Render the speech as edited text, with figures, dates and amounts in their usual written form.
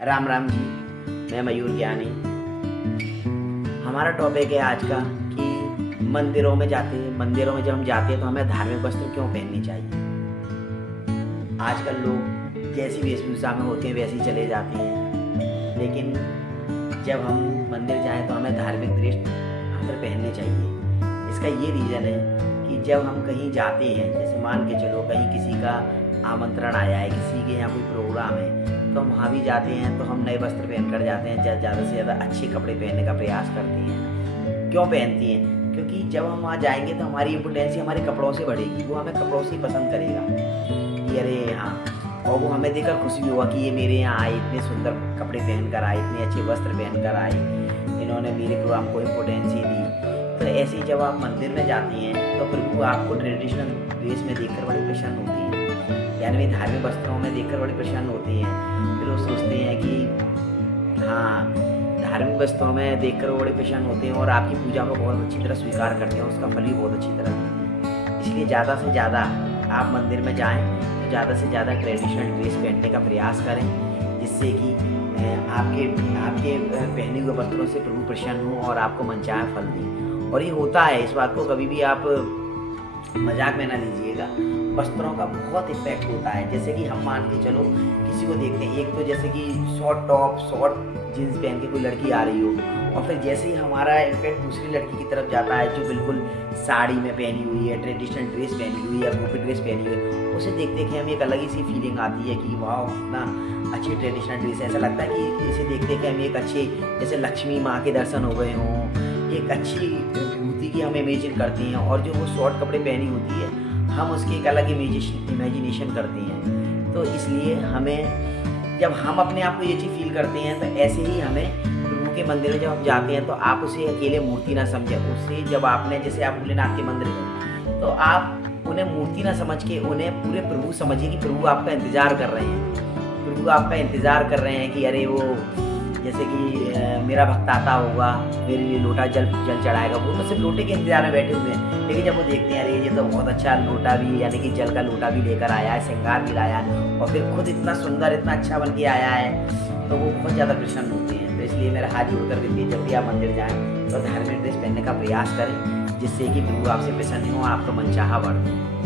राम राम जी। मैं मयूर ज्ञानी। हमारा टॉपिक है आज का कि मंदिरों में जब हम जाते हैं तो हमें धार्मिक वस्त्र क्यों पहननी चाहिए। आजकल लोग जैसी वेशभूषा में होते हैं वैसे ही चले जाते हैं, लेकिन जब हम मंदिर जाएं तो हमें धार्मिक वस्त्र पहनने चाहिए। इसका ये रीज़न है कि जब हम कहीं जाते हैं, जैसे मान के चलो कहीं किसी का आमंत्रण आया है, किसी के यहाँ कोई प्रोग्राम है, तो हम वहाँ भी जाते हैं तो हम नए वस्त्र पहन कर जाते हैं, ज़्यादा से ज़्यादा अच्छे कपड़े पहनने का प्रयास करते हैं। क्यों पहनती हैं? क्योंकि जब हम वहाँ जाएंगे तो हमारी इम्पोर्टेंसी हमारे कपड़ों से बढ़ेगी। वो हमें कपड़ों से ही पसंद करेगा कि अरे हाँ, और वो हमें देखकर खुशी भी होगा कि ये मेरे यहाँ आए, इतने सुंदर कपड़े पहन कर आए, इतने अच्छे वस्त्र पहन कर आए, इन्होंने मेरे प्रोग्राम को इम्पोर्टेंसी दी। तो ऐसे ही जब आप मंदिर में जाती हैं तो प्रभु आपको ट्रेडिशनल ड्रेस में देखकर बड़ी प्रसन्न होती है, यानी धार्मिक वस्त्रों में देखकर बड़ी प्रसन्न होती हैं। फिर वो सोचते हैं कि हाँ, धार्मिक वस्त्रों में देखकर वो बड़े प्रसन्न होते हैं और आपकी पूजा को बहुत अच्छी तरह स्वीकार करते हैं, उसका फल भी बहुत अच्छी तरह देते हैं। इसलिए ज़्यादा से ज़्यादा आप मंदिर में जाएं तो ज़्यादा से ज़्यादा ट्रेडिशनल ड्रेस पहनने का प्रयास करें, जिससे कि आपके आपके पहने हुए वस्त्रों से प्रभु प्रसन्न हो और आपको मनचाहा फल दें। और ये होता है, इस बात को कभी भी आप मजाक में ना लीजिएगा। वस्त्रों का बहुत इफेक्ट होता है। जैसे कि हम मान के चलो किसी को देखते हैं, एक तो जैसे कि शॉर्ट टॉप शॉर्ट जीन्स पहन के कोई लड़की आ रही हो, और फिर जैसे ही हमारा इफेक्ट दूसरी लड़की की तरफ जाता है जो बिल्कुल साड़ी में पहनी हुई है, ट्रेडिशनल ड्रेस पहनी हुई है या गोपी ड्रेस पहनी हुई है, उसे देखते कि हमें एक अलग ही सी फीलिंग आती है कि वाह कितना अच्छी ट्रेडिशनल ड्रेस है। ऐसा लगता है कि इसे देखते कि हमें एक अच्छे, जैसे लक्ष्मी माँ के दर्शन हो गए हों, एक अच्छी विभूति की हम इमेजिन करते हैं, और जो वो शॉर्ट कपड़े पहनी होती है हम उसकी एक अलग इमेजिनेशन करते हैं। तो इसलिए हमें, जब हम अपने आप को ये चीज़ फील करते हैं, तो ऐसे ही हमें प्रभु के मंदिर में जब हम जाते हैं तो आप उसे अकेले मूर्ति ना समझें। उससे जब आपने, जैसे आप भोलेनाथ के मंदिर गए तो आप उन्हें मूर्ति ना समझ के उन्हें पूरे प्रभु समझिए कि प्रभु आपका इंतज़ार कर रहे हैं। प्रभु आपका इंतज़ार कर रहे हैं कि अरे वो, जैसे कि मेरा भक्त आता होगा, मेरे लिए लोटा जल चढ़ाएगा, वो तो सिर्फ लोटे के इंतजार में बैठे हुए हैं, लेकिन जब वो देखते हैं अरे ये तो बहुत अच्छा लोटा भी, यानी कि जल का लोटा भी लेकर आया है, श्रृंगार भी लाया है, और फिर खुद इतना सुंदर इतना अच्छा बन के आया है, तो वो बहुत ज़्यादा प्रसन्न होते हैं। तो इसलिए मेरा हाथ जोड़ कर विनती है, जब भी आप मंदिर जाएँ तो धार्मिक ड्रेस पहनने का प्रयास करें, जिससे कि प्रभु आपसे प्रसन्न हो, आपका मनचाहा बढ़े।